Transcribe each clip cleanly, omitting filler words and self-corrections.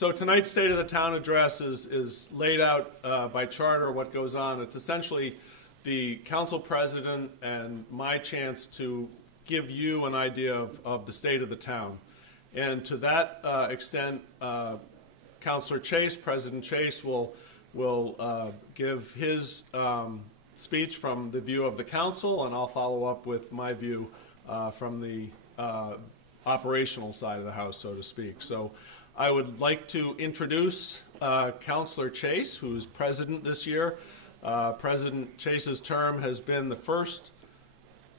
So tonight's State of the Town address is laid out by charter what goes on. It's essentially the council president and my chance to give you an idea of the state of the town. And to that extent, Councilor Chase, President Chase, will give his speech from the view of the council, and I'll follow up with my view from the operational side of the house, so to speak. So I would like to introduce Councilor Chase, who's president this year. President Chase's term has been the first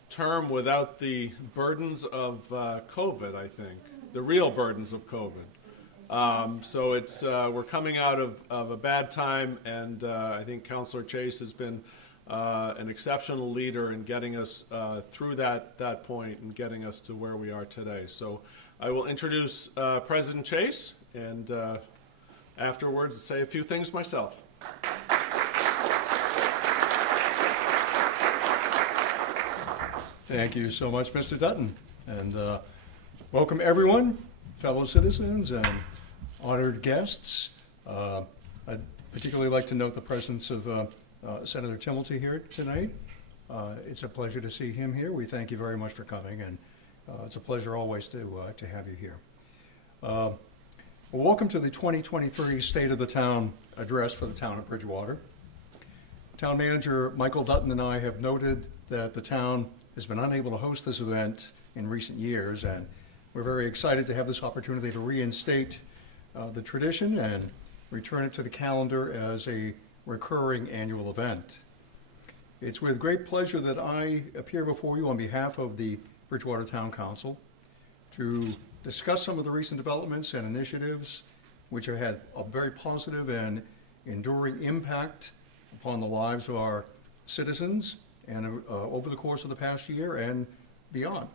term without the burdens of COVID, I think, the real burdens of COVID. So it's we're coming out of a bad time, and I think Councilor Chase has been an exceptional leader in getting us through that point and getting us to where we are today. So I will introduce President Chase, and afterwards say a few things myself. Thank you so much, Mr. Dutton, and welcome everyone, fellow citizens and honored guests. I'd particularly like to note the presence of Senator Timilty here tonight. It's a pleasure to see him here. We thank you very much for coming, and it's a pleasure always to have you here. Well, welcome to the 2023 State of the Town address for the town of Bridgewater. Town Manager Michael Dutton and I have noted that the town has been unable to host this event in recent years, and we're very excited to have this opportunity to reinstate the tradition and return it to the calendar as a recurring annual event. It's with great pleasure that I appear before you on behalf of the Bridgewater Town Council to discuss some of the recent developments and initiatives which have had a very positive and enduring impact upon the lives of our citizens and over the course of the past year and beyond.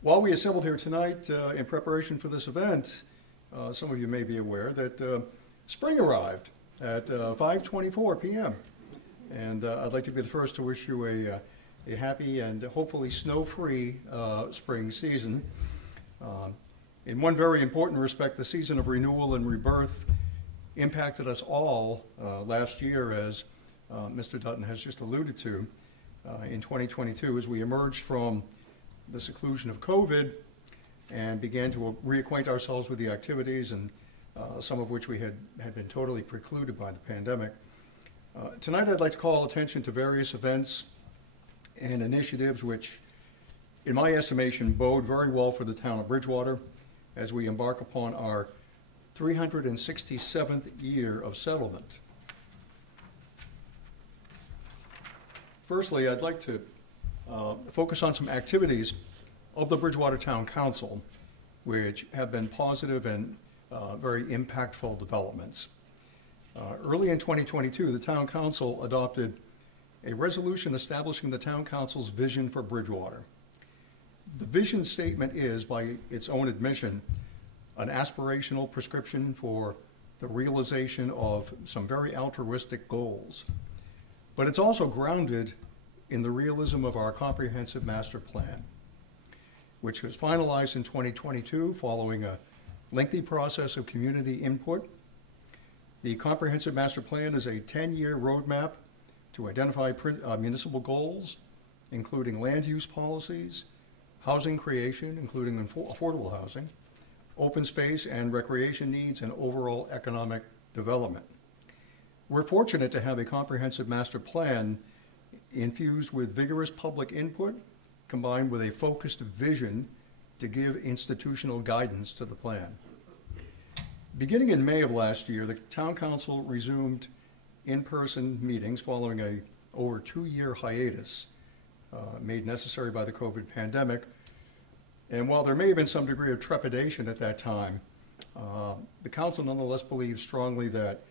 While we assembled here tonight in preparation for this event, some of you may be aware that spring arrived at 5:24 p.m. And I'd like to be the first to wish you a happy and hopefully snow-free spring season. In one very important respect, the season of renewal and rebirth impacted us all last year, as Mr. Dutton has just alluded to, in 2022, as we emerged from the seclusion of COVID and began to reacquaint ourselves with the activities, and some of which we had been totally precluded by the pandemic. Tonight I'd like to call attention to various events and initiatives which, in my estimation, bode very well for the town of Bridgewater as we embark upon our 367th year of settlement. Firstly, I'd like to focus on some activities of the Bridgewater Town Council which have been positive and very impactful developments. Early in 2022, the Town Council adopted a resolution establishing the Town Council's vision for Bridgewater. The vision statement is, by its own admission, an aspirational prescription for the realization of some very altruistic goals. But it's also grounded in the realism of our comprehensive master plan, which was finalized in 2022 following a lengthy process of community input. The comprehensive master plan is a 10-year roadmap to identify municipal goals, including land use policies, housing creation, including affordable housing, open space and recreation needs, and overall economic development. We're fortunate to have a comprehensive master plan infused with vigorous public input, combined with a focused vision to give institutional guidance to the plan. Beginning in May of last year, the Town Council resumed in-person meetings following a over 2-year hiatus made necessary by the COVID pandemic. And while there may have been some degree of trepidation at that time, the council nonetheless believes strongly that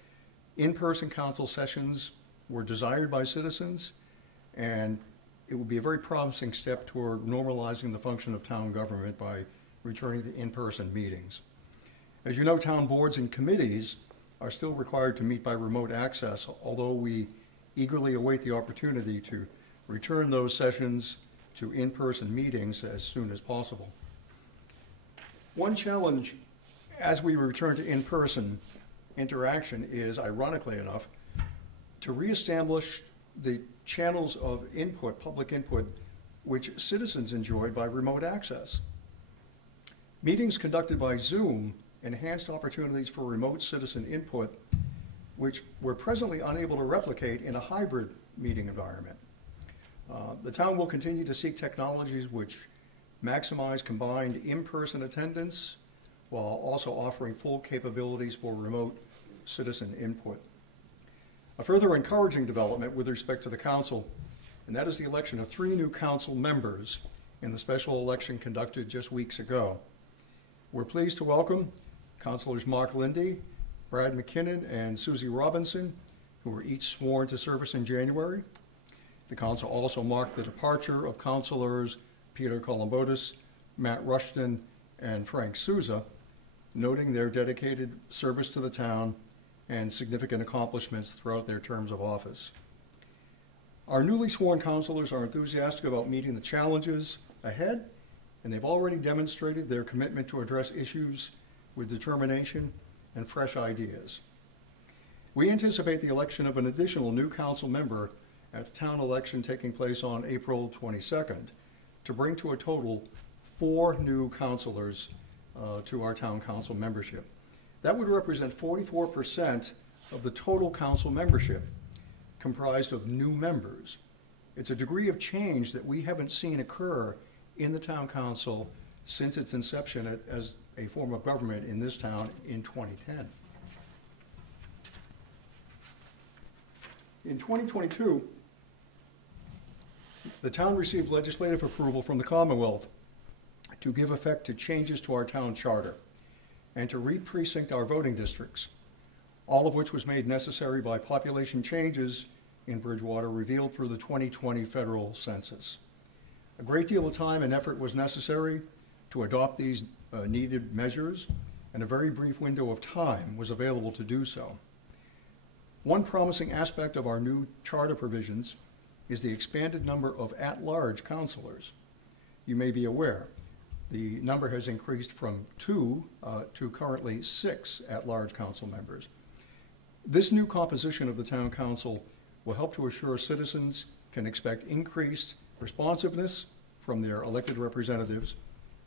in-person council sessions were desired by citizens, and it will be a very promising step toward normalizing the function of town government by returning to in-person meetings. As you know, town boards and committees are still required to meet by remote access, although we eagerly await the opportunity to return those sessions to in-person meetings as soon as possible. One challenge as we return to in-person interaction is, ironically enough, to reestablish the channels of input, public input, which citizens enjoyed by remote access. Meetings conducted by Zoom enhanced opportunities for remote citizen input, which we're presently unable to replicate in a hybrid meeting environment. The town will continue to seek technologies which maximize combined in-person attendance while also offering full capabilities for remote citizen input. A further encouraging development with respect to the council, and that is the election of 3 new council members in the special election conducted just weeks ago. We're pleased to welcome Councilors Mark Lindy, Brad McKinnon, and Susie Robinson, who were each sworn to service in January. The council also marked the departure of Councilors Peter Columbotus, Matt Rushton, and Frank Souza, noting their dedicated service to the town and significant accomplishments throughout their terms of office. Our newly sworn councilors are enthusiastic about meeting the challenges ahead, and they've already demonstrated their commitment to address issues with determination and fresh ideas. We anticipate the election of an additional new council member at the town election taking place on April 22nd to bring to a total 4 new councilors to our town council membership. That would represent 44% of the total council membership, comprised of new members. It's a degree of change that we haven't seen occur in the town council since its inception as a form of government in this town in 2010. In 2022, the town received legislative approval from the Commonwealth to give effect to changes to our town charter and to re-precinct our voting districts, all of which was made necessary by population changes in Bridgewater revealed through the 2020 federal census. A great deal of time and effort was necessary to adopt these needed measures, and a very brief window of time was available to do so. One promising aspect of our new charter provisions is the expanded number of at-large councilors. You may be aware, the number has increased from 2 to currently 6 at-large council members. This new composition of the town council will help to assure citizens can expect increased responsiveness from their elected representatives,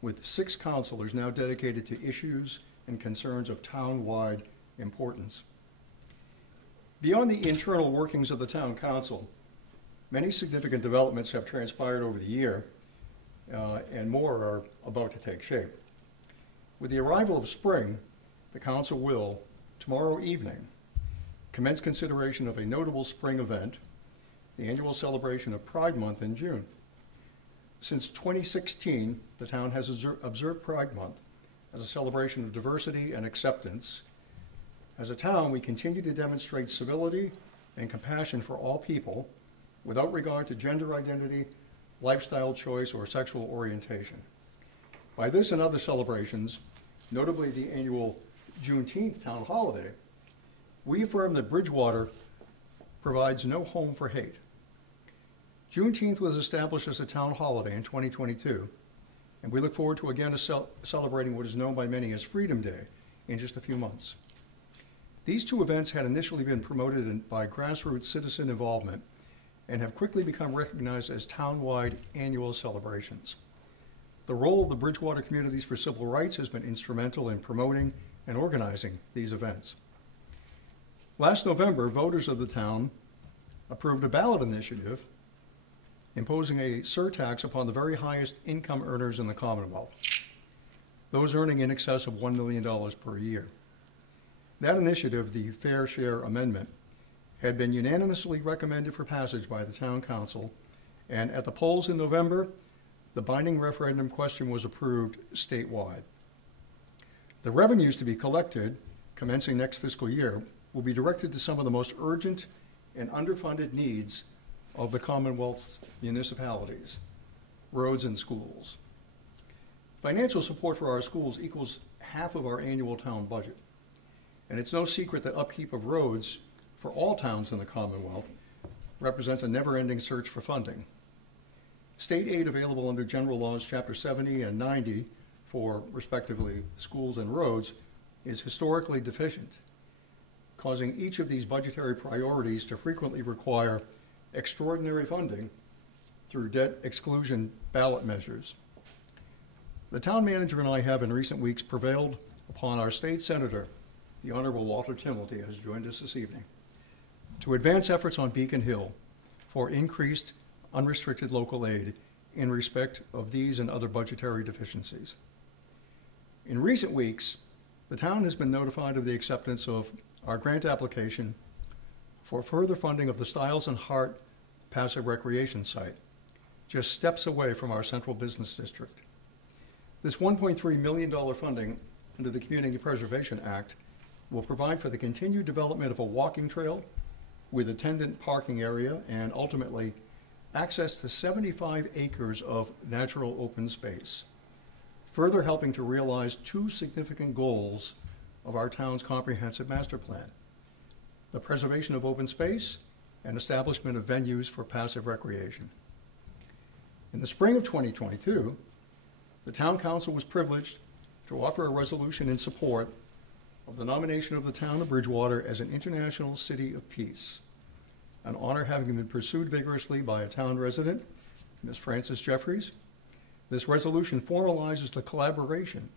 with 6 councilors now dedicated to issues and concerns of town-wide importance. Beyond the internal workings of the town council, many significant developments have transpired over the year, and more are about to take shape. With the arrival of spring, the council will, tomorrow evening, commence consideration of a notable spring event, the annual celebration of Pride Month in June. Since 2016, the town has observed Pride Month as a celebration of diversity and acceptance. As a town, we continue to demonstrate civility and compassion for all people without regard to gender identity, lifestyle choice, or sexual orientation. By this and other celebrations, notably the annual Juneteenth town holiday, we affirm that Bridgewater provides no home for hate. Juneteenth was established as a town holiday in 2022, and we look forward to again celebrating what is known by many as Freedom Day in just a few months. These 2 events had initially been promoted by grassroots citizen involvement and have quickly become recognized as town-wide annual celebrations. The role of the Bridgewater Communities for Civil Rights has been instrumental in promoting and organizing these events. Last November, voters of the town approved a ballot initiative imposing a surtax upon the very highest income earners in the Commonwealth, those earning in excess of $1 million per year. That initiative, the Fair Share Amendment, had been unanimously recommended for passage by the town council, and at the polls in November, the binding referendum question was approved statewide. The revenues to be collected, commencing next fiscal year, will be directed to some of the most urgent and underfunded needs of the Commonwealth's municipalities, roads and schools. Financial support for our schools equals half of our annual town budget. And it's no secret that upkeep of roads for all towns in the Commonwealth represents a never-ending search for funding. State aid available under General Laws Chapter 70 and 90 for, respectively, schools and roads is historically deficient, causing each of these budgetary priorities to frequently require extraordinary funding through debt exclusion ballot measures. The town manager and I have in recent weeks prevailed upon our state senator, the Honorable Walter Timilty, who has joined us this evening, to advance efforts on Beacon Hill for increased unrestricted local aid in respect of these and other budgetary deficiencies. In recent weeks, the town has been notified of the acceptance of our grant application for further funding of the Stiles and Hart passive recreation site, just steps away from our central business district. This $1.3 million funding under the Community Preservation Act will provide for the continued development of a walking trail with attendant parking area and ultimately access to 75 acres of natural open space, further helping to realize two significant goals of our town's comprehensive master plan: the preservation of open space and establishment of venues for passive recreation. In the spring of 2022, the Town Council was privileged to offer a resolution in support of the nomination of the town of Bridgewater as an International City of Peace, an honor having been pursued vigorously by a town resident, Ms. Frances Jeffries. This resolution formalizes the collaboration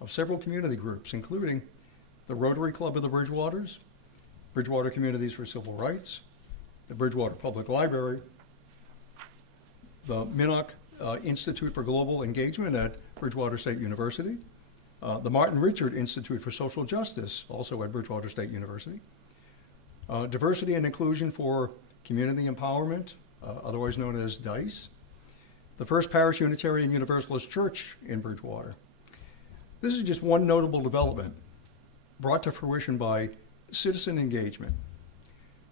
of several community groups, including the Rotary Club of the Bridgewaters, Bridgewater Communities for Civil Rights, the Bridgewater Public Library, the Minnock Institute for Global Engagement at Bridgewater State University, the Martin Richard Institute for Social Justice, also at Bridgewater State University, Diversity and Inclusion for Community Empowerment, otherwise known as DICE, the First Parish Unitarian Universalist Church in Bridgewater. This is just one notable development brought to fruition by citizen engagement.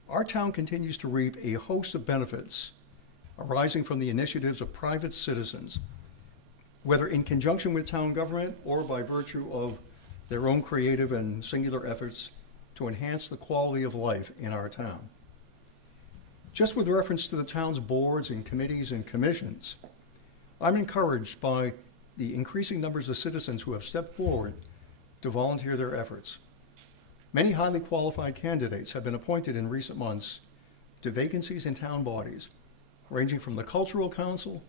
Our town continues to reap a host of benefits arising from the initiatives of private citizens, whether in conjunction with town government or by virtue of their own creative and singular efforts to enhance the quality of life in our town. Just with reference to the town's boards and committees and commissions, I'm encouraged by the increasing numbers of citizens who have stepped forward to volunteer their efforts. Many highly qualified candidates have been appointed in recent months to vacancies in town bodies, ranging from the Cultural Council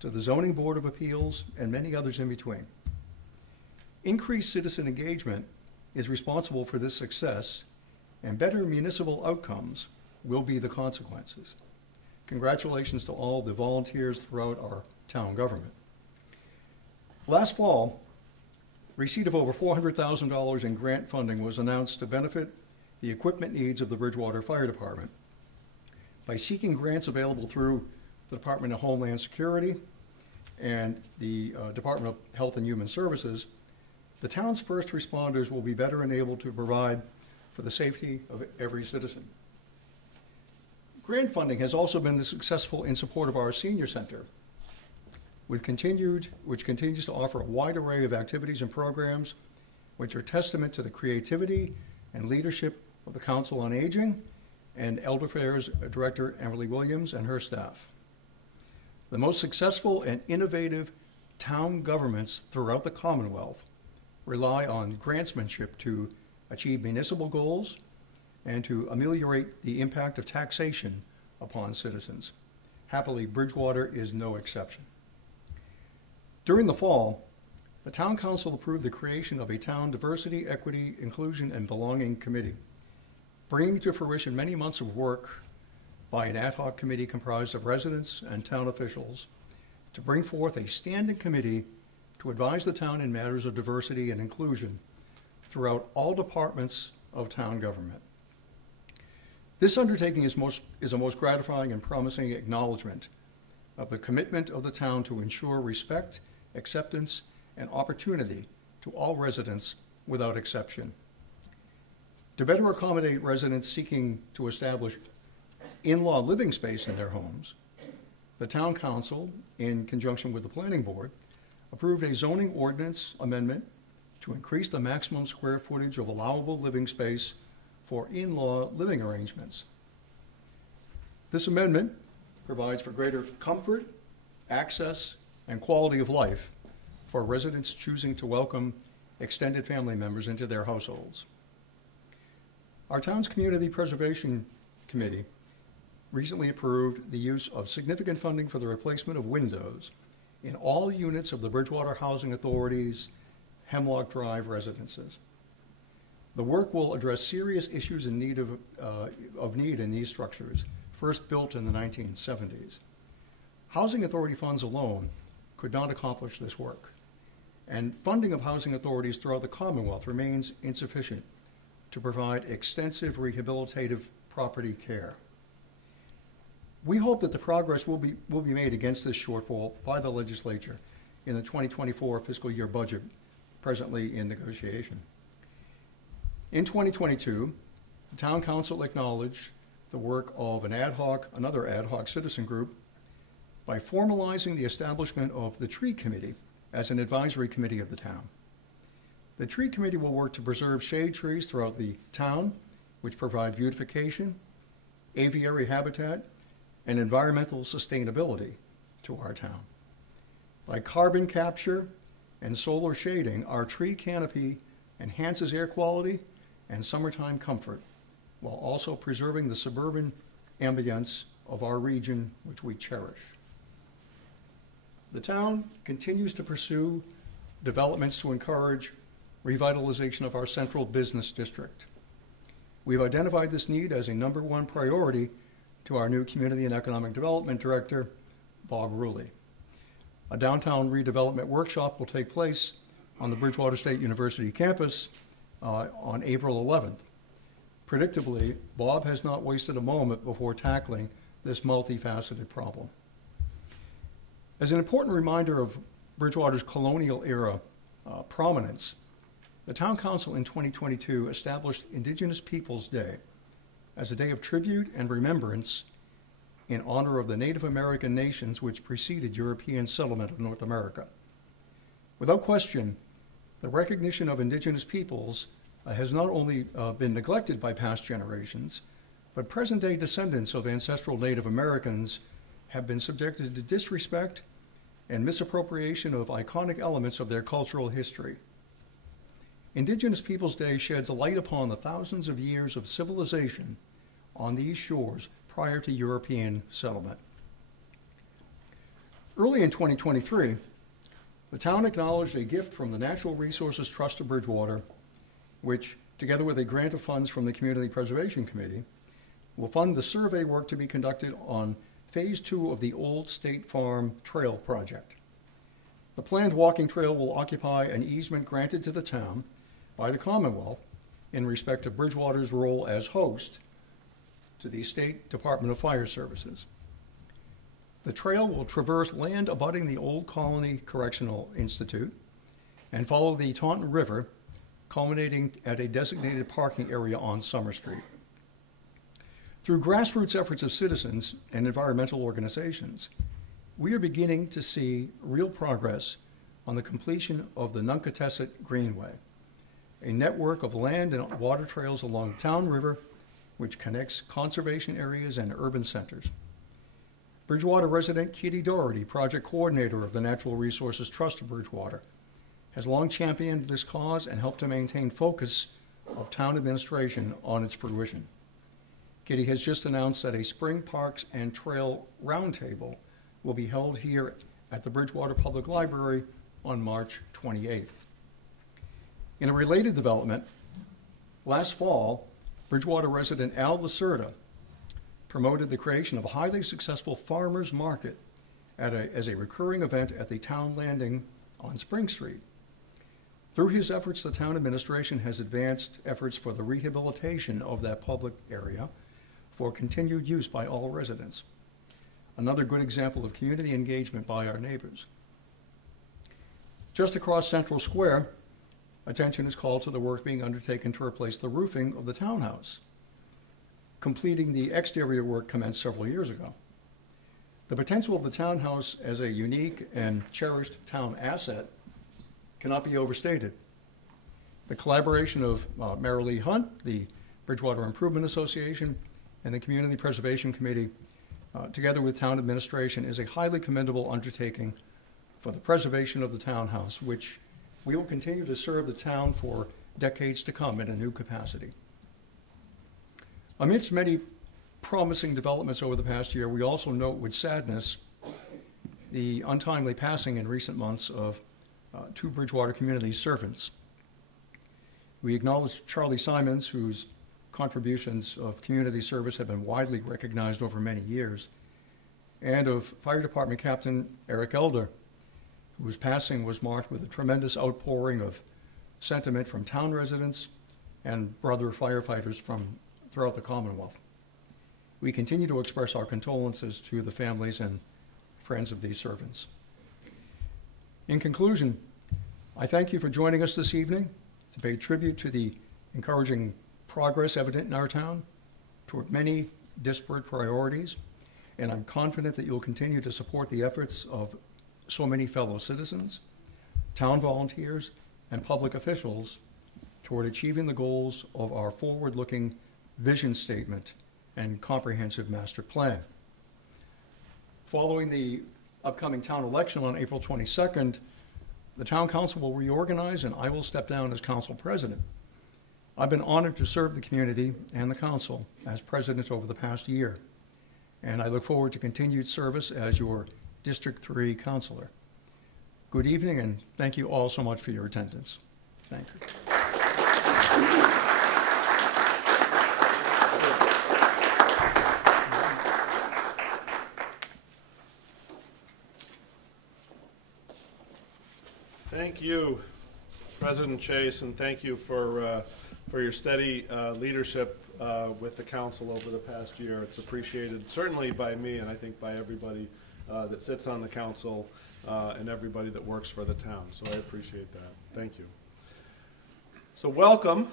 to the Zoning Board of Appeals and many others in between. Increased citizen engagement is responsible for this success, and better municipal outcomes will be the consequences. Congratulations to all the volunteers throughout our town government. Last fall, receipt of over $400,000 in grant funding was announced to benefit the equipment needs of the Bridgewater Fire Department. By seeking grants available through the Department of Homeland Security and the Department of Health and Human Services, the town's first responders will be better enabled to provide for the safety of every citizen. Grant funding has also been successful in support of our senior center, which continues to offer a wide array of activities and programs which are testament to the creativity and leadership of the Council on Aging and Elder Affairs Director Emily Williams and her staff. The most successful and innovative town governments throughout the Commonwealth rely on grantsmanship to achieve municipal goals and to ameliorate the impact of taxation upon citizens. Happily, Bridgewater is no exception. During the fall, the Town Council approved the creation of a Town Diversity, Equity, Inclusion, and Belonging Committee, bringing to fruition many months of work by an ad hoc committee comprised of residents and town officials to bring forth a standing committee to advise the town in matters of diversity and inclusion throughout all departments of town government. This undertaking is a most gratifying and promising acknowledgement of the commitment of the town to ensure respect, acceptance, and opportunity to all residents without exception. To better accommodate residents seeking to establish in-law living space in their homes, the Town Council, in conjunction with the Planning Board, approved a zoning ordinance amendment to increase the maximum square footage of allowable living space for in-law living arrangements. This amendment provides for greater comfort, access, and quality of life for residents choosing to welcome extended family members into their households. Our town's Community Preservation Committee recently approved the use of significant funding for the replacement of windows in all units of the Bridgewater Housing Authority's Hemlock Drive residences. The work will address serious issues in need of need in these structures, first built in the 1970s. Housing authority funds alone could not accomplish this work, and funding of housing authorities throughout the Commonwealth remains insufficient to provide extensive rehabilitative property care. We hope that the progress will be made against this shortfall by the legislature in the 2024 fiscal year budget presently in negotiation. In 2022, the Town Council acknowledged the work of another ad hoc citizen group by formalizing the establishment of the Tree Committee as an advisory committee of the town. The Tree Committee will work to preserve shade trees throughout the town, which provide beautification, aviary habitat, and environmental sustainability to our town. By carbon capture and solar shading, our tree canopy enhances air quality and summertime comfort, while also preserving the suburban ambience of our region, which we cherish. The town continues to pursue developments to encourage revitalization of our central business district. We've identified this need as a #1 priority to our new Community and Economic Development Director, Bob Ruley. A downtown redevelopment workshop will take place on the Bridgewater State University campus on April 11th. Predictably, Bob has not wasted a moment before tackling this multifaceted problem. As an important reminder of Bridgewater's colonial era prominence, the Town Council in 2022 established Indigenous Peoples Day as a day of tribute and remembrance in honor of the Native American nations which preceded European settlement of North America. Without question, the recognition of Indigenous peoples has not only been neglected by past generations, but present-day descendants of ancestral Native Americans have been subjected to disrespect and misappropriation of iconic elements of their cultural history. Indigenous Peoples Day sheds a light upon the thousands of years of civilization on these shores prior to European settlement. Early in 2023, the town acknowledged a gift from the Natural Resources Trust of Bridgewater, which, together with a grant of funds from the Community Preservation Committee, will fund the survey work to be conducted on Phase 2 of the Old State Farm Trail project. The planned walking trail will occupy an easement granted to the town by the Commonwealth in respect of Bridgewater's role as host to the State Department of Fire Services. The trail will traverse land abutting the Old Colony Correctional Institute and follow the Taunton River, culminating at a designated parking area on Summer Street. Through grassroots efforts of citizens and environmental organizations, we are beginning to see real progress on the completion of the Nunkatesset Greenway, a network of land and water trails along the Town River which connects conservation areas and urban centers. Bridgewater resident Kitty Doherty, project coordinator of the Natural Resources Trust of Bridgewater, has long championed this cause and helped to maintain focus of town administration on its fruition. Kitty has just announced that a Spring Parks and Trail Roundtable will be held here at the Bridgewater Public Library on March 28th. In a related development, last fall, Bridgewater resident Al Lacerda promoted the creation of a highly successful farmers market as a recurring event at the Town Landing on Spring Street. Through his efforts, the town administration has advanced efforts for the rehabilitation of that public area for continued use by all residents. Another good example of community engagement by our neighbors. Just across Central Square, attention is called to the work being undertaken to replace the roofing of the townhouse. Completing the exterior work commenced several years ago. The potential of the townhouse as a unique and cherished town asset cannot be overstated. The collaboration of Marilee Hunt, the Bridgewater Improvement Association, and the Community Preservation Committee, together with town administration, is a highly commendable undertaking for the preservation of the townhouse, which we will continue to serve the town for decades to come in a new capacity. Amidst many promising developments over the past year, we also note with sadness the untimely passing in recent months of two Bridgewater community servants. We acknowledge Charlie Simons, whose contributions of community service have been widely recognized over many years, and of Fire Department Captain Eric Elder, whose passing was marked with a tremendous outpouring of sentiment from town residents and brother firefighters from throughout the Commonwealth. We continue to express our condolences to the families and friends of these servants. In conclusion, I thank you for joining us this evening to pay tribute to the encouraging progress evident in our town toward many disparate priorities, and I'm confident that you'll continue to support the efforts of so many fellow citizens, town volunteers, and public officials toward achieving the goals of our forward-looking vision statement and comprehensive master plan. Following the upcoming town election on April 22nd, the town council will reorganize and I will step down as council president. I've been honored to serve the community and the council as president over the past year, and I look forward to continued service as your District 3 councilor. Good evening, and thank you all so much for your attendance. Thank you. Thank you, President Chase, and thank you for your steady leadership with the council over the past year. It's appreciated, certainly by me, and I think by everybody that sits on the council and everybody that works for the town. So I appreciate that. Thank you. So welcome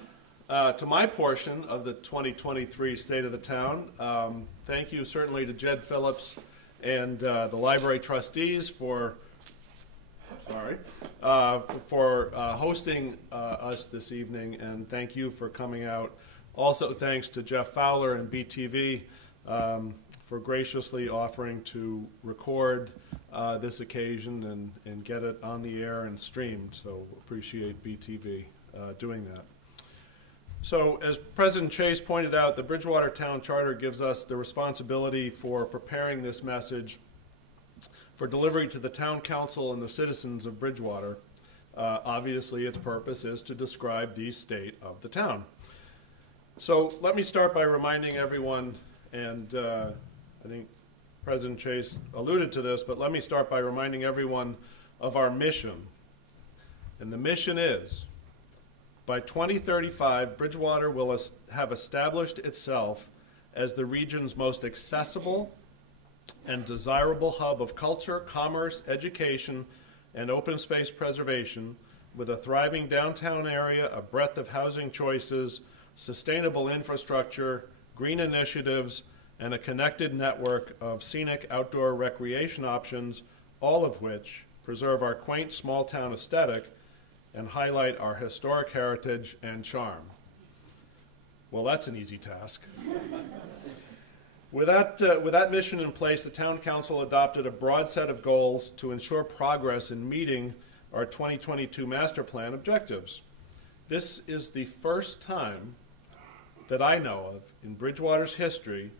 to my portion of the 2023 State of the Town. Thank you certainly to Jed Phillips and the library trustees for hosting us this evening, and thank you for coming out. Also, thanks to Jeff Fowler and BTV for graciously offering to record this occasion and get it on the air and streamed. So appreciate BTV doing that. So as President Chase pointed out, the Bridgewater Town Charter gives us the responsibility for preparing this message for delivery to the town council and the citizens of Bridgewater. Obviously, its purpose is to describe the state of the town. So let me start by reminding everyone, and I think President Chase alluded to this, but let me start by reminding everyone of our mission. And the mission is, by 2035, Bridgewater will have established itself as the region's most accessible and desirable hub of culture, commerce, education, and open space preservation, with a thriving downtown area, a breadth of housing choices, sustainable infrastructure, green initiatives, and a connected network of scenic outdoor recreation options, all of which preserve our quaint small town aesthetic and highlight our historic heritage and charm. Well, that's an easy task. With that mission in place, the Town Council adopted a broad set of goals to ensure progress in meeting our 2022 Master Plan objectives. This is the first time that I know of in Bridgewater's history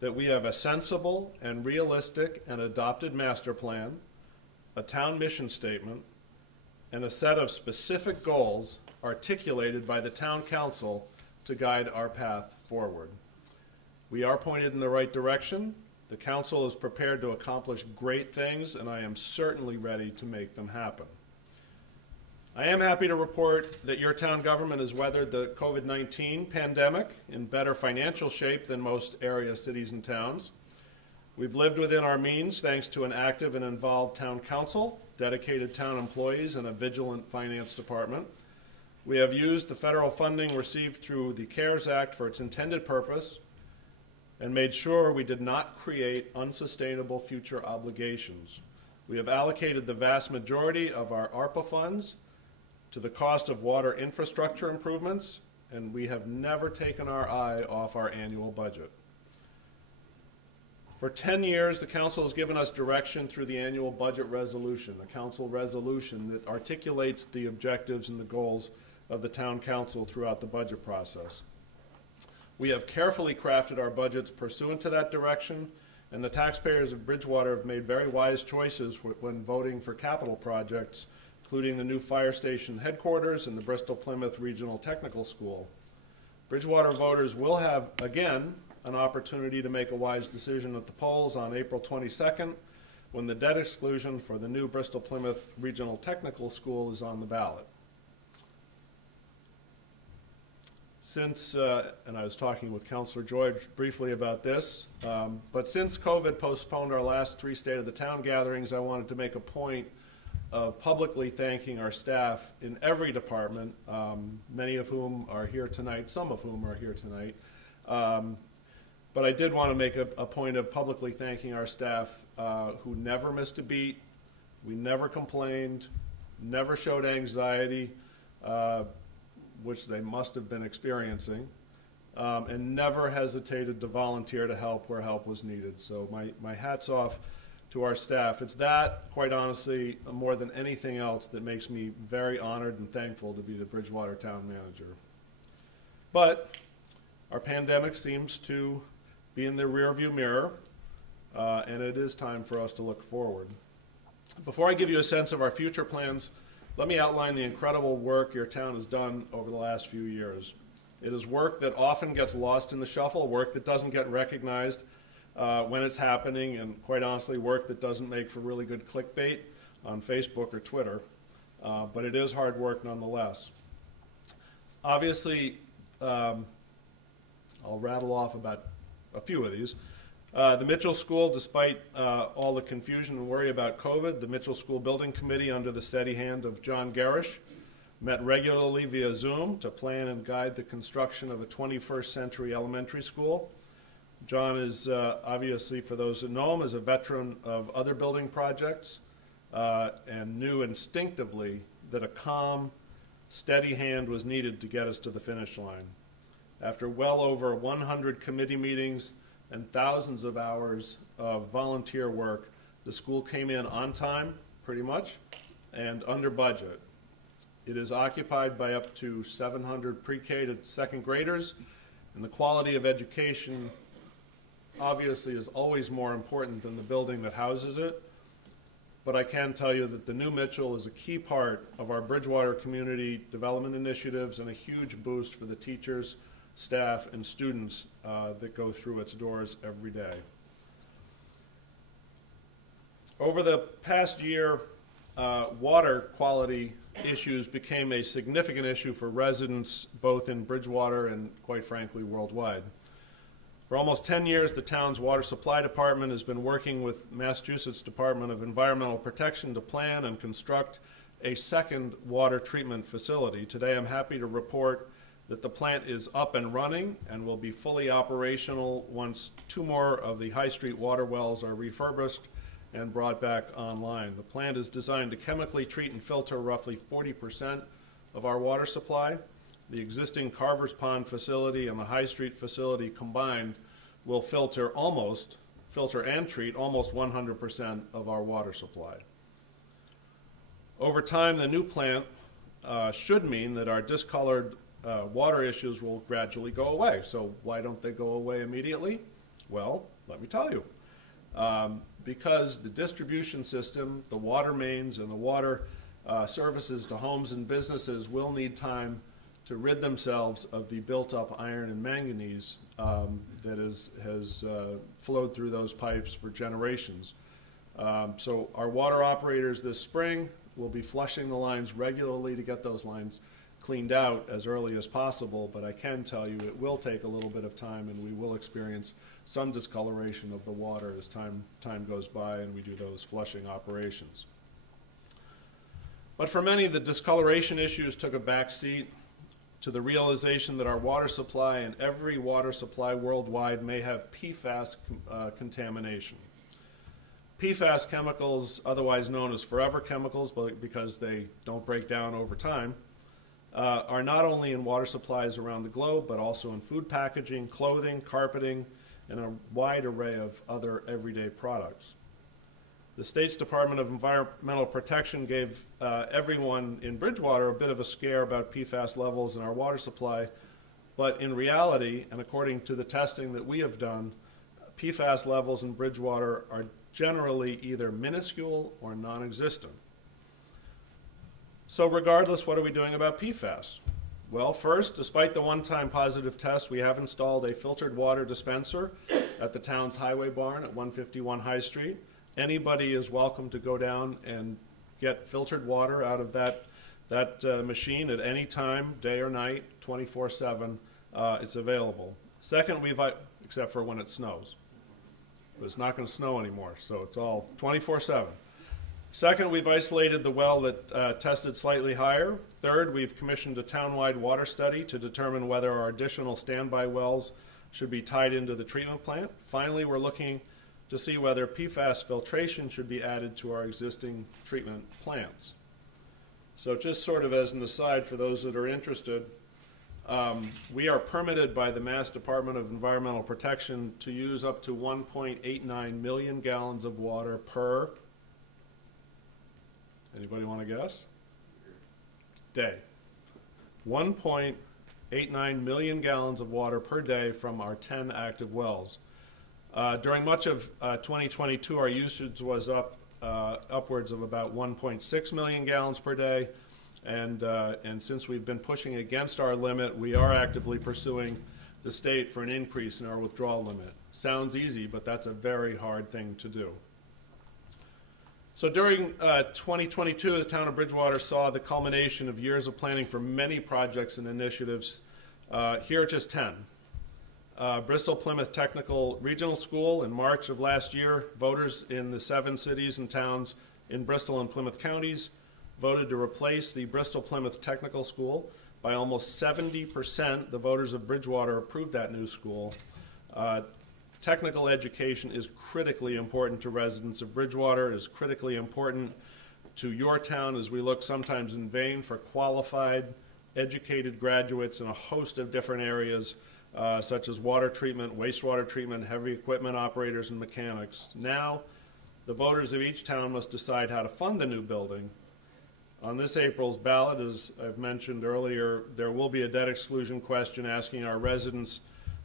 that we have a sensible and realistic and adopted master plan, a town mission statement, and a set of specific goals articulated by the Town Council to guide our path forward. We are pointed in the right direction. The council is prepared to accomplish great things, and I am certainly ready to make them happen. I am happy to report that your town government has weathered the COVID-19 pandemic in better financial shape than most area cities and towns. We've lived within our means thanks to an active and involved town council, dedicated town employees, and a vigilant finance department. We have used the federal funding received through the CARES Act for its intended purpose and made sure we did not create unsustainable future obligations. We have allocated the vast majority of our ARPA funds to the cost of water infrastructure improvements, and we have never taken our eye off our annual budget. For 10 years, the council has given us direction through the annual budget resolution, a council resolution that articulates the objectives and the goals of the town council throughout the budget process. We have carefully crafted our budgets pursuant to that direction, and the taxpayers of Bridgewater have made very wise choices when voting for capital projects, including the new fire station headquarters and the Bristol Plymouth Regional Technical School. Bridgewater voters will have, again, an opportunity to make a wise decision at the polls on April 22nd, when the debt exclusion for the new Bristol Plymouth Regional Technical School is on the ballot. Since, and I was talking with Councilor George briefly about this, but since COVID postponed our last 3 State of the Town gatherings, I wanted to make a point of publicly thanking our staff in every department, many of whom are here tonight, some of whom are here tonight. But I did want to make a point of publicly thanking our staff who never missed a beat. We never complained, never showed anxiety, which they must have been experiencing, and never hesitated to volunteer to help where help was needed. So my hat's off to our staff. It's that, quite honestly, more than anything else, that makes me very honored and thankful to be the Bridgewater Town Manager. But our pandemic seems to be in the rearview mirror, and it is time for us to look forward. Before I give you a sense of our future plans, let me outline the incredible work your town has done over the last few years. It is work that often gets lost in the shuffle, work that doesn't get recognized when it's happening, and quite honestly, work that doesn't make for really good clickbait on Facebook or Twitter. But it is hard work nonetheless. Obviously, I'll rattle off about a few of these. The Mitchell School, despite all the confusion and worry about COVID, the Mitchell School Building Committee, under the steady hand of John Garish, met regularly via Zoom to plan and guide the construction of a 21st century elementary school. John is obviously, for those who know him, is a veteran of other building projects and knew instinctively that a calm, steady hand was needed to get us to the finish line. After well over 100 committee meetings and thousands of hours of volunteer work, the school came in on time, pretty much, and under budget. It is occupied by up to 700 pre-K to second graders, and the quality of education obviously is always more important than the building that houses it. But I can tell you that the new Mitchell is a key part of our Bridgewater community development initiatives and a huge boost for the teachers, staff, and students that go through its doors every day. Over the past year, water quality issues became a significant issue for residents both in Bridgewater and, quite frankly, worldwide. For almost 10 years, the town's water supply department has been working with Massachusetts Department of Environmental Protection to plan and construct a second water treatment facility. Today, I'm happy to report that the plant is up and running and will be fully operational once 2 more of the High Street water wells are refurbished and brought back online. The plant is designed to chemically treat and filter roughly 40% of our water supply. The existing Carver's Pond facility and the High Street facility combined will filter and treat almost 100% of our water supply. Over time, the new plant should mean that our discolored water issues will gradually go away. So why don't they go away immediately? Well, let me tell you. Because the distribution system, the water mains, and the water services to homes and businesses will need time to rid themselves of the built-up iron and manganese that has flowed through those pipes for generations. So our water operators this spring will be flushing the lines regularly to get those lines cleaned out as early as possible, but I can tell you it will take a little bit of time, and we will experience some discoloration of the water as time goes by and we do those flushing operations. But for many, the discoloration issues took a back seat to the realization that our water supply and every water supply worldwide may have PFAS contamination. PFAS chemicals, otherwise known as forever chemicals because they don't break down over time, are not only in water supplies around the globe, but also in food packaging, clothing, carpeting, and a wide array of other everyday products. The state's Department of Environmental Protection gave everyone in Bridgewater a bit of a scare about PFAS levels in our water supply, but in reality, and according to the testing that we have done, PFAS levels in Bridgewater are generally either minuscule or non-existent. So regardless, what are we doing about PFAS? Well, first, despite the one-time positive test, we have installed a filtered water dispenser at the town's highway barn at 151 High Street. Anybody is welcome to go down and get filtered water out of that machine at any time, day or night, 24/7. It's available. Second, except for when it snows. But it's not going to snow anymore, so it's all 24/7. Second, we've isolated the well that tested slightly higher. Third, we've commissioned a townwide water study to determine whether our additional standby wells should be tied into the treatment plant. Finally, we're looking to see whether PFAS filtration should be added to our existing treatment plants. So just sort of as an aside for those that are interested, we are permitted by the Mass Department of Environmental Protection to use up to 1.89 million gallons of water per, anybody want to guess? Day. 1.89 million gallons of water per day from our 10 active wells. During much of 2022, our usage was upwards of about 1.6 million gallons per day. And since we've been pushing against our limit, we are actively pursuing the state for an increase in our withdrawal limit. Sounds easy, but that's a very hard thing to do. So during 2022, the town of Bridgewater saw the culmination of years of planning for many projects and initiatives. Here are just 10. Bristol Plymouth Technical Regional School in March of last year, voters in the 7 cities and towns in Bristol and Plymouth counties voted to replace the Bristol Plymouth Technical School. By almost 70%, the voters of Bridgewater approved that new school. Technical education is critically important to residents of Bridgewater, is critically important to your town as we look sometimes in vain for qualified, educated graduates in a host of different areas, such as water treatment, wastewater treatment, heavy equipment operators, and mechanics. Now, the voters of each town must decide how to fund the new building. On this April's ballot, as I've mentioned earlier, there will be a debt exclusion question asking our residents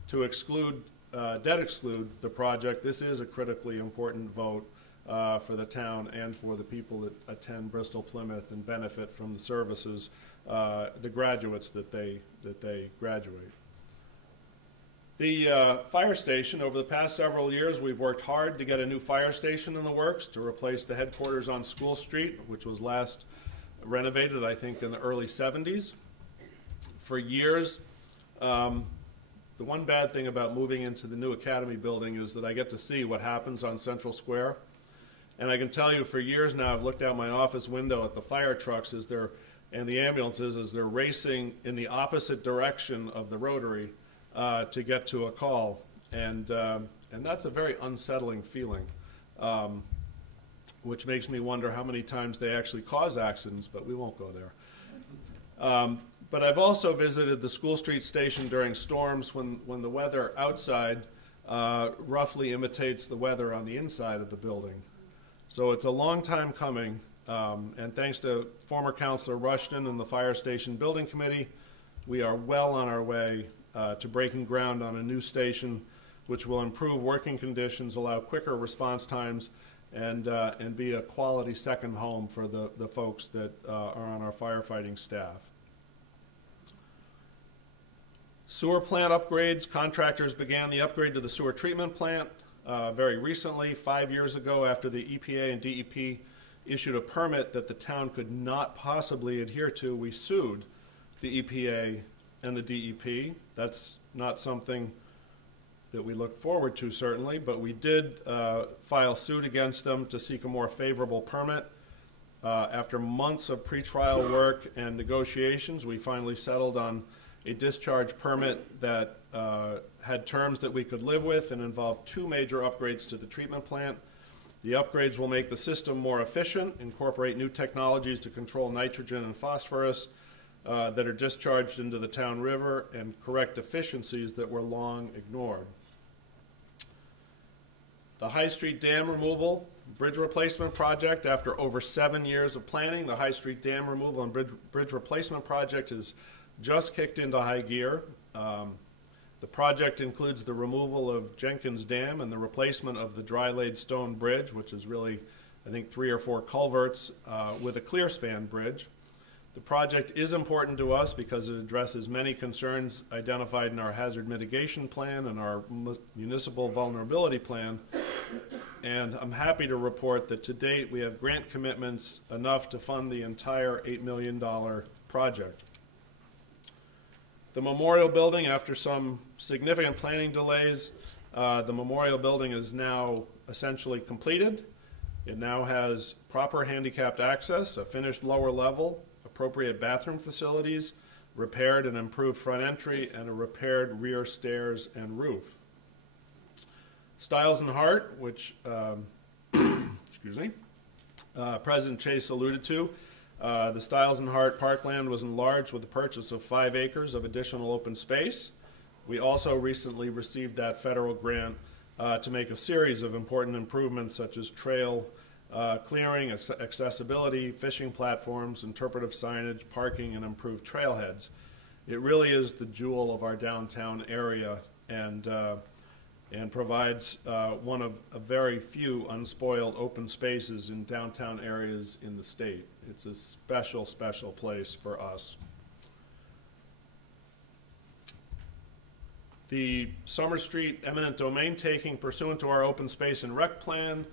to debt exclude the project. This is a critically important vote for the town and for the people that attend Bristol Plymouth and benefit from the services, the graduates that they graduate. The fire station, over the past several years, we've worked hard to get a new fire station in the works to replace the headquarters on School Street, which was last renovated, I think, in the early 70s. For years, the one bad thing about moving into the new Academy building is that I get to see what happens on Central Square. And I can tell you for years now, I've looked out my office window at the fire trucks and the ambulances as they're racing in the opposite direction of the Rotary to get to a call. And that's a very unsettling feeling, which makes me wonder how many times they actually cause accidents, but we won't go there. But I've also visited the School Street station during storms when the weather outside roughly imitates the weather on the inside of the building. So it's a long time coming, and thanks to former Councilor Rushton and the Fire Station Building Committee, we are well on our way to breaking ground on a new station which will improve working conditions, allow quicker response times, and be a quality second home for the folks that are on our firefighting staff. Sewer plant upgrades. Contractors began the upgrade to the sewer treatment plant very recently, 5 years ago, after the EPA and DEP issued a permit that the town could not possibly adhere to. We sued the EPA and the DEP. That's not something that we look forward to, certainly, but we did file suit against them to seek a more favorable permit. After months of pretrial work and negotiations, we finally settled on a discharge permit that had terms that we could live with and involved 2 major upgrades to the treatment plant. The upgrades will make the system more efficient, incorporate new technologies to control nitrogen and phosphorus that are discharged into the town river, and correct deficiencies that were long ignored. The High Street Dam removal, bridge replacement project. After over 7 years of planning, the High Street Dam removal and bridge replacement project is just kicked into high gear. The project includes the removal of Jenkins Dam and the replacement of the dry-laid stone bridge, which is really, I think, 3 or 4 culverts with a clear span bridge. The project is important to us because it addresses many concerns identified in our hazard mitigation plan and our municipal vulnerability plan. And I'm happy to report that to date we have grant commitments enough to fund the entire $8 million project. The Memorial Building, after some significant planning delays, the Memorial Building is now essentially completed. It now has proper handicapped access, a finished lower level, appropriate bathroom facilities, repaired and improved front entry, and a repaired rear stairs and roof. Stiles and Hart, which excuse me, President Chase alluded to, the Stiles and Hart parkland was enlarged with the purchase of 5 acres of additional open space. We also recently received that federal grant to make a series of important improvements such as trail clearing, accessibility, fishing platforms, interpretive signage, parking, and improved trailheads. It really is the jewel of our downtown area and provides one of a very few unspoiled open spaces in downtown areas in the state. It's a special, special place for us. The Summer Street eminent domain taking pursuant to our open space and rec plan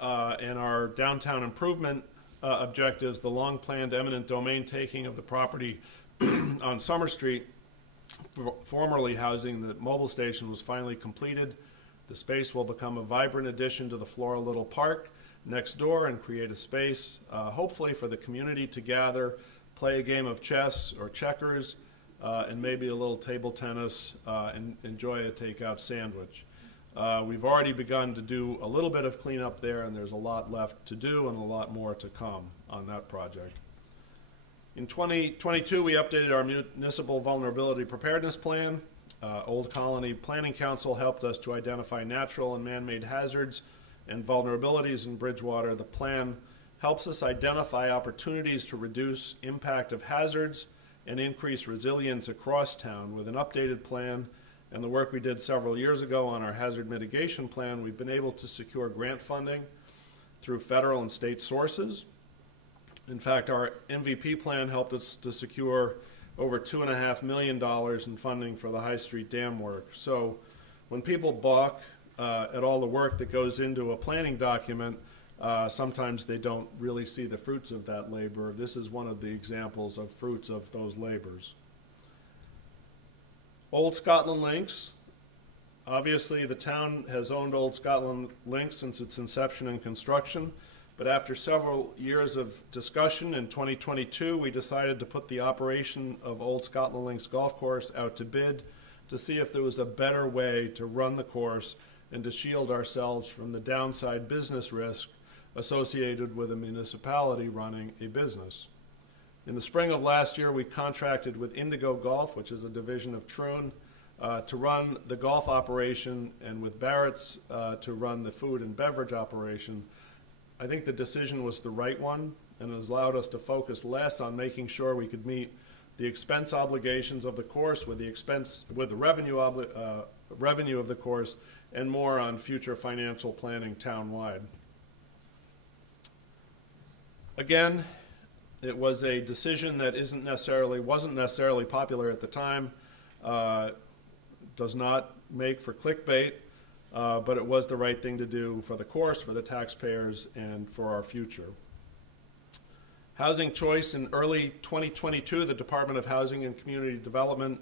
and our downtown improvement objectives, the long-planned eminent domain taking of the property on Summer Street, formerly housing the mobile station, was finally completed. The space will become a vibrant addition to the Flora Little Park next door and create a space, hopefully for the community to gather, play a game of chess or checkers, and maybe a little table tennis, and enjoy a takeout sandwich. We've already begun to do a little bit of cleanup there, and there's a lot left to do and a lot more to come on that project. In 2022, we updated our municipal vulnerability preparedness plan. Old Colony Planning Council helped us to identify natural and man-made hazards and vulnerabilities in Bridgewater. The plan helps us identify opportunities to reduce impact of hazards and increase resilience across town. With an updated plan and the work we did several years ago on our hazard mitigation plan, we've been able to secure grant funding through federal and state sources. In fact, our MVP plan helped us to secure over $2.5 million in funding for the High Street Dam work. So when people balk at all the work that goes into a planning document, sometimes they don't really see the fruits of that labor. This is one of the examples of fruits of those labors. Old Scotland Links. Obviously, the town has owned Old Scotland Links since its inception and construction. But after several years of discussion, in 2022, we decided to put the operation of Old Scotland Links Golf Course out to bid to see if there was a better way to run the course and to shield ourselves from the downside business risk associated with a municipality running a business. In the spring of last year, we contracted with Indigo Golf, which is a division of Troon, to run the golf operation, and with Barrett's to run the food and beverage operation. I think the decision was the right one, and it has allowed us to focus less on making sure we could meet the expense obligations of the course with the revenue of the course, and more on future financial planning townwide. Again, it was a decision that wasn't necessarily popular at the time, does not make for clickbait, but it was the right thing to do for the course, for the taxpayers, and for our future. Housing choice. In early 2022, the Department of Housing and Community Development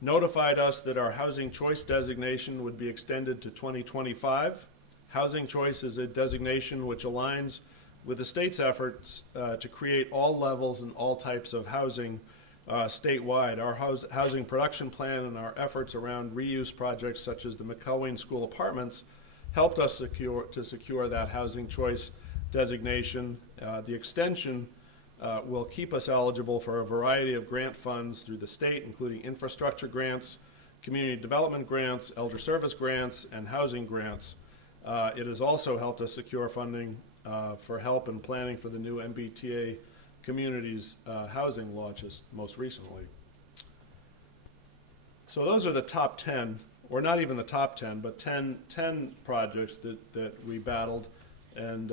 notified us that our housing choice designation would be extended to 2025. Housing choice is a designation which aligns with the state's efforts to create all levels and all types of housing statewide. Our housing production plan and our efforts around reuse projects such as the McElwain School Apartments helped us secure that housing choice designation. The extension will keep us eligible for a variety of grant funds through the state, including infrastructure grants, community development grants, elder service grants, and housing grants. It has also helped us secure funding for help in planning for the new MBTA communities housing launches most recently. So those are the top 10, or not even the top 10, but 10 projects that we battled and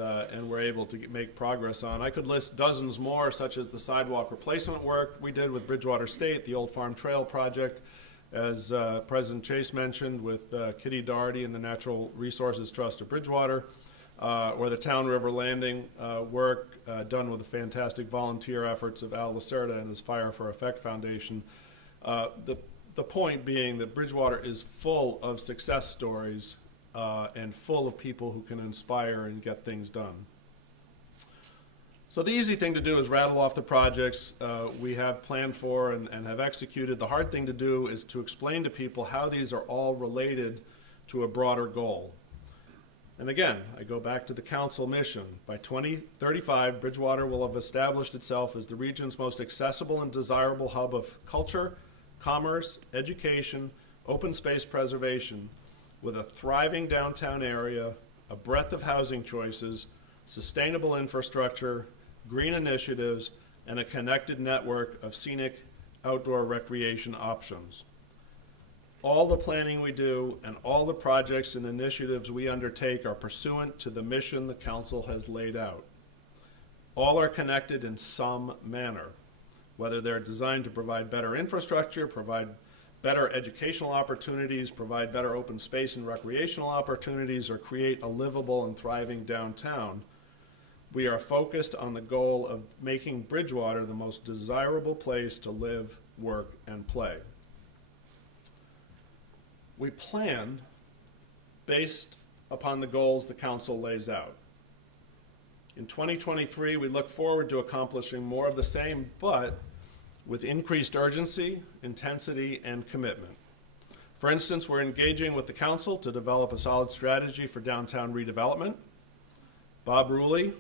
were able to make progress on. I could list dozens more, such as the sidewalk replacement work we did with Bridgewater State, the Old Farm Trail project, as President Chase mentioned, with Kitty Doherty and the Natural Resources Trust of Bridgewater, or the Town River Landing work done with the fantastic volunteer efforts of Al Lacerda and his Fire for Effect Foundation. The point being that Bridgewater is full of success stories and full of people who can inspire and get things done. So the easy thing to do is rattle off the projects we have planned for and have executed. The hard thing to do is to explain to people how these are all related to a broader goal. And again, I go back to the council mission. By 2035, Bridgewater will have established itself as the region's most accessible and desirable hub of culture, commerce, education, open space preservation, with a thriving downtown area, a breadth of housing choices, sustainable infrastructure, green initiatives, and a connected network of scenic outdoor recreation options. All the planning we do and all the projects and initiatives we undertake are pursuant to the mission the council has laid out. All are connected in some manner, whether they're designed to provide better infrastructure, provide better educational opportunities, provide better open space and recreational opportunities, or create a livable and thriving downtown. We are focused on the goal of making Bridgewater the most desirable place to live, work, and play. We plan based upon the goals the council lays out. In 2023, we look forward to accomplishing more of the same, but with increased urgency, intensity, and commitment. For instance, we're engaging with the council to develop a solid strategy for downtown redevelopment. Bob Ruley,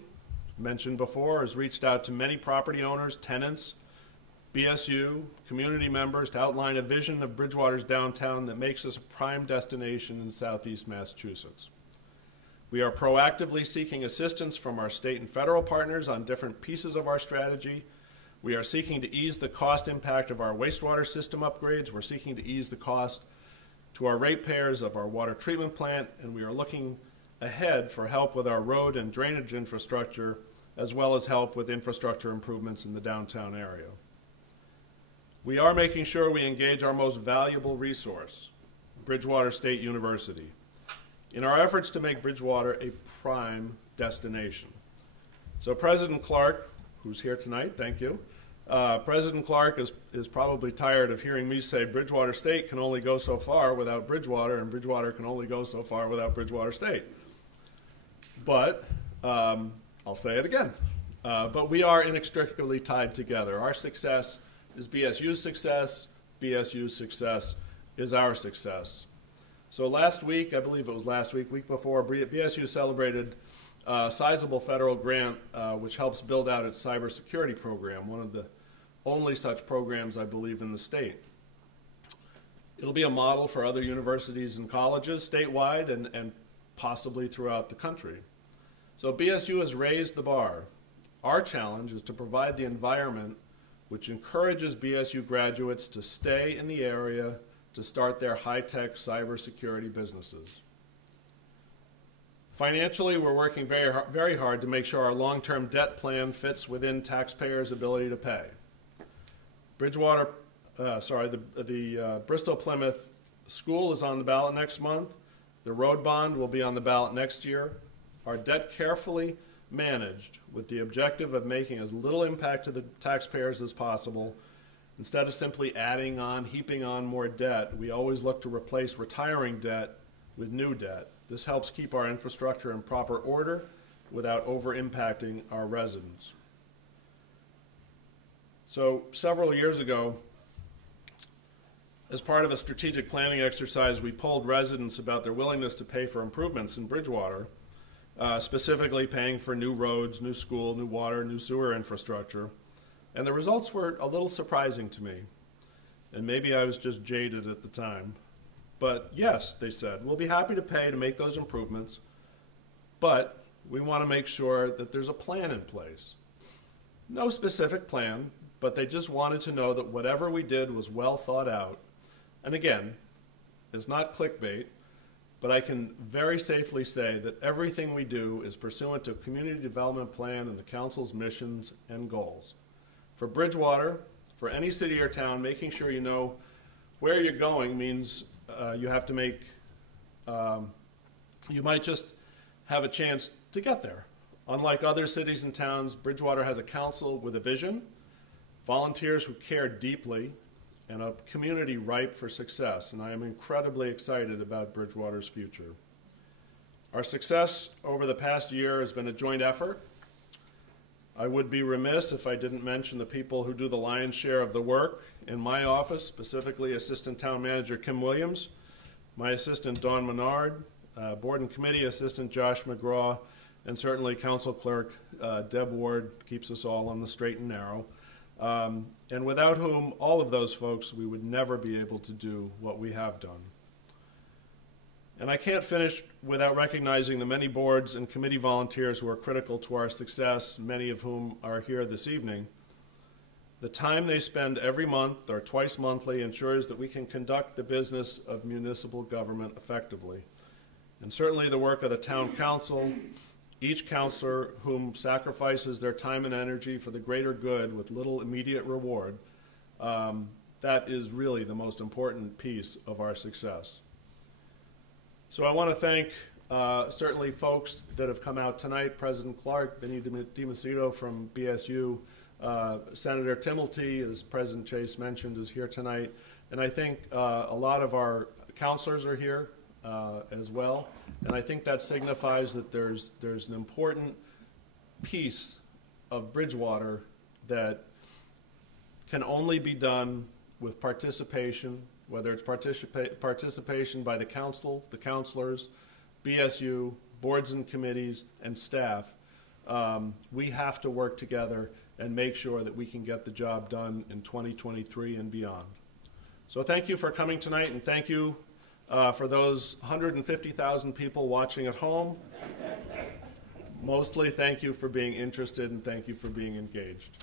mentioned before, has reached out to many property owners, tenants, BSU, community members to outline a vision of Bridgewater's downtown that makes us a prime destination in Southeast Massachusetts. We are proactively seeking assistance from our state and federal partners on different pieces of our strategy. We are seeking to ease the cost impact of our wastewater system upgrades. We're seeking to ease the cost to our ratepayers of our water treatment plant, and we are looking ahead for help with our road and drainage infrastructure, as well as help with infrastructure improvements in the downtown area. We are making sure we engage our most valuable resource, Bridgewater State University, in our efforts to make Bridgewater a prime destination. So President Clark, who's here tonight, thank you. President Clark is probably tired of hearing me say Bridgewater State can only go so far without Bridgewater, and Bridgewater can only go so far without Bridgewater State. But I'll say it again. But we are inextricably tied together. Our success is BSU's success. BSU's success is our success. So last week, I believe it was last week, week before, BSU celebrated a sizable federal grant which helps build out its cybersecurity program, one of the only such programs, I believe, in the state. It'll be a model for other universities and colleges statewide and possibly throughout the country. So BSU has raised the bar. Our challenge is to provide the environment which encourages BSU graduates to stay in the area to start their high-tech cybersecurity businesses. Financially, we're working very hard to make sure our long-term debt plan fits within taxpayers' ability to pay. The Bristol-Plymouth School is on the ballot next month. The road bond will be on the ballot next year. Our debt carefully managed with the objective of making as little impact to the taxpayers as possible. Instead of simply adding on, heaping on more debt, we always look to replace retiring debt with new debt. This helps keep our infrastructure in proper order without over-impacting our residents. So several years ago, as part of a strategic planning exercise, we polled residents about their willingness to pay for improvements in Bridgewater, specifically paying for new roads, new school, new water, new sewer infrastructure. And the results were a little surprising to me. And maybe I was just jaded at the time. But yes, they said, we'll be happy to pay to make those improvements, but we want to make sure that there's a plan in place. No specific plan, but they just wanted to know that whatever we did was well thought out. And again, it's not clickbait, but I can very safely say that everything we do is pursuant to a community development plan and the council's missions and goals. For Bridgewater, for any city or town, making sure you know where you're going means you have to make, you might just have a chance to get there. Unlike other cities and towns, Bridgewater has a council with a vision, volunteers who care deeply, and a community ripe for success, and I am incredibly excited about Bridgewater's future. Our success over the past year has been a joint effort. I would be remiss if I didn't mention the people who do the lion's share of the work in my office, specifically Assistant Town Manager Kim Williams, my assistant Dawn Menard, Board and Committee Assistant Josh McGraw, and certainly Council Clerk Deb Ward keeps us all on the straight and narrow. And without whom, all of those folks, we would never be able to do what we have done. And I can't finish without recognizing the many boards and committee volunteers who are critical to our success, many of whom are here this evening. The time they spend every month or twice monthly ensures that we can conduct the business of municipal government effectively. And certainly the work of the town council, each counselor whom sacrifices their time and energy for the greater good with little immediate reward, that is really the most important piece of our success. So I want to thank certainly folks that have come out tonight, President Clark, Vinny DiMacedo from BSU, Senator Timilty, as President Chase mentioned, is here tonight. And I think a lot of our counselors are here as well. And I think that signifies that there's an important piece of Bridgewater that can only be done with participation, whether it's participation by the council, the counselors, BSU, boards and committees, and staff. We have to work together and make sure that we can get the job done in 2023 and beyond. So thank you for coming tonight, and thank you for those 150,000 people watching at home. Mostly thank you for being interested, and thank you for being engaged.